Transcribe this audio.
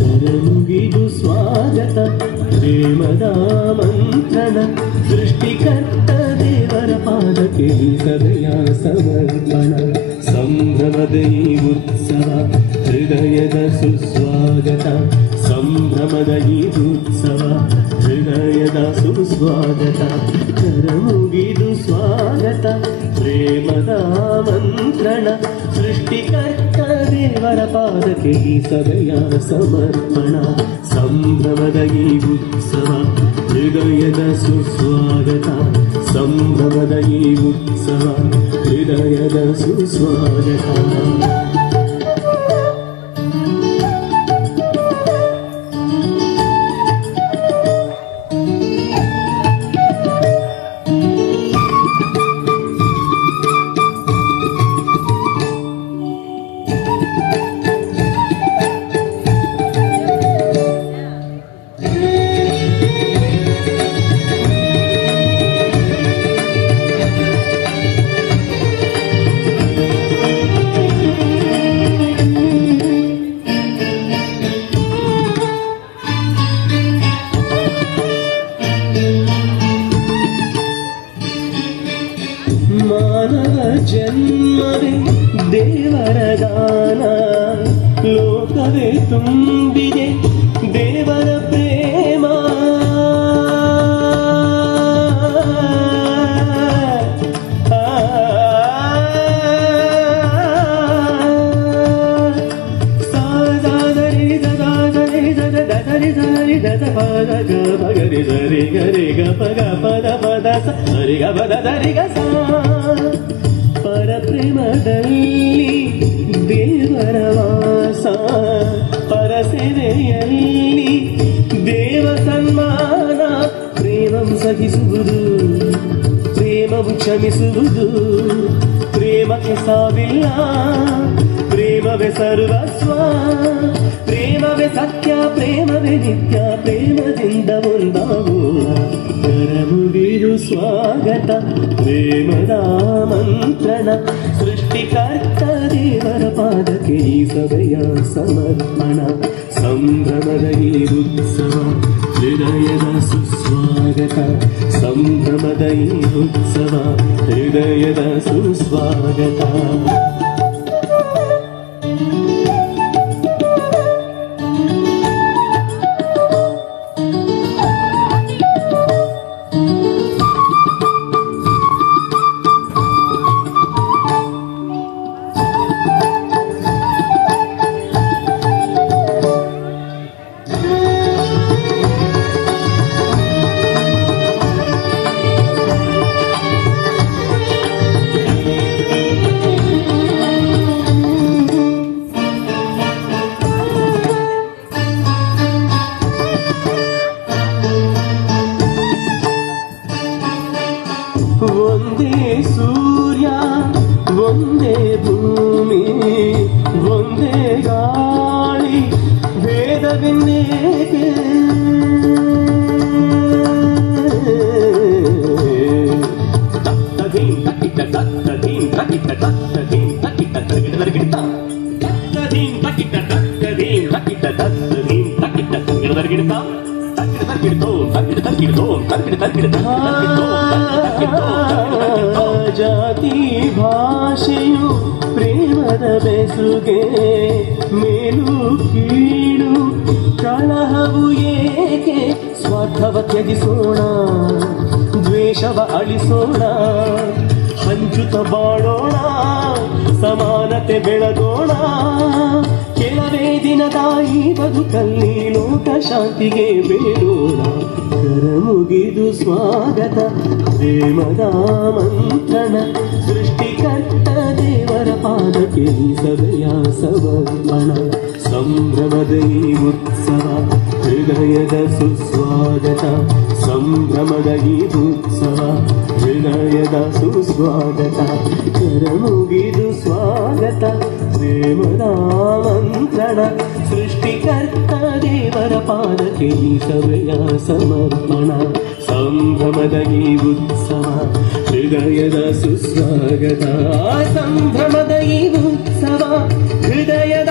ಕರಮುಗಿದು ಸ್ವಾಗತ ಪ್ರೇಮದ ಮಂತ್ರಣ ಸೃಷ್ಟಿಕರ್ತ ದೇವರ ಪಾದಕ್ಕೆ ಸದಯ ಸಮರ್ಪಣ ಸಂಭ್ರಮದ ಈ ಉತ್ಸವ ಹೃದಯದ ಸುಸ್ವಾಗತ ಸಂಭ್ರಮದ ಈ ಉತ್ಸವ ಹೃದಯದ ಸುಸ್ವಾಗತ ಕರಮುಗಿದು ಸ್ವಾಗತ ಪ್ರೇಮದ ಮಂತ್ರಣ ಸೃಷ್ಟಿಕರ್ತ ದೇವರ ಪಾದಕ್ಕೆ ಈ ಸದಯ ಸಮರ್ಪಣ ಸಂಭ್ರಮದ ಈ ಉತ್ಸವ ಹೃದಯದ ಸುಸ್ವಾಗತ ಸಂಭ್ರಮದ ಈ ಉತ್ಸವ ಹೃದಯದ ಸುಸ್ವಾಗತ ಮಾನವ ಜನ್ಮವೇ ದೇವರ ದಾನ ಲೋಕವೇ ತುಂಬಿದೆ ದೇವರ ಪ್ರೇಮ ಗರಿ ಗರಿ ಗ ಪದ ಪದ ಪದ ಸರಿ ಗ ಪದ ಧರಿ ಗ ಪರಪ್ರೇಮದಲ್ಲಿ ದೇವರ ವಾಸ ಪರಸೇವೆಯಲ್ಲಿ ದೇವ ಸನ್ಮಾನ ಪ್ರೇಮವು ಸಹಿಸುವುದು ಪ್ರೇಮವು ಕ್ಷಮಿಸುವುದು ಪ್ರೇಮಕ್ಕೆ ಸಾವಿಲ್ಲ ಪ್ರೇಮವೇ ಸರ್ವಸ್ವ ಪ್ರೇಮವೇ ಸತ್ಯ ಪ್ರೇಮವೇ ನಿತ್ಯ ಪ್ರೇಮದಿಂದ ಒಂದಾಗೋಣ ಕರಮುಗಿದು ಸ್ವಾಗತ ಪ್ರೇಮದ ಮಂತ್ರಣ ಸೃಷ್ಟಿಕರ್ತ ದೇವರ ಪಾದಕ್ಕೆ ಈ ಸದಯ ಸಮರ್ಪಣ ಸಂಭ್ರಮದ ಈ ಉತ್ಸವ ಹೃದಯದ ಸುಸ್ವಾಗತ ಸಂಭ್ರಮದ ಈ ಉತ್ಸವ ಹೃದಯದ ಸುಸ್ವಾಗತ ಒಂದೇ ಸೂರ್ಯ ಒಂದೇ ಭೂಮಿ ಒಂದೇ ಗಾಳಿ ಭೇದವಿನ್ನೇಕೆ ಜಾತಿ ಭಾಷೆಯು ಪ್ರೇಮದ ಬೆಸುಗೆ ಮೇಲು ಕೀಳು ಕಲಹವು ಏಕೆ ಸ್ವಾರ್ಥವ ತ್ಯಜಿಸೋಣ ದ್ವೇಷವ ಅಳಿಸೋಣ ಹಂಚುತ್ತ ಬಾಳೋಣ ಸಮಾನತೆ ಬೆಳಗೋಣ ಕೆಲವೇ ದಿನದ ಈ ಬದುಕಲ್ಲಿ ಲೋಕ ಶಾಂತಿಗೆ ಬೇಡೋಣ ಕರಮುಗಿದು ಸ್ವಾಗತ ಪ್ರೇಮದ ಮಂತ್ರಣ ಸೃಷ್ಟಿಕರ್ತ ದೇವರ ಪಾದಕ್ಕೆ ಸದಯ ಸಮರ್ಪಣ ಸಂಭ್ರಮದ ಈ ಉತ್ಸವ ಹೃದಯದ ಸುಸ್ವಾಗತ ಸಂಭ್ರಮದ ಈ ಉತ್ಸವ ಹೃದಯದ ಸುಸ್ವಾಗತ ಕರಮುಗಿದು ಸ್ವಾಗತ ಪ್ರೇಮದ ಮಂತ್ರಣ ಸೃಷ್ಟಿಕರ್ತ ದೇವರ ಪಾದಕ್ಕೆ ಅದಕ್ಕೆ ಈ ಸಭೆಯ ಸಮರ್ಪಣ ಸಂಭ್ರಮದ ಈ ಉತ್ಸವ ಹೃದಯದ ಸುಸ್ವಾಗತ ಸಂಭ್ರಮದ ಈ ಉತ್ಸವ ಹೃದಯದ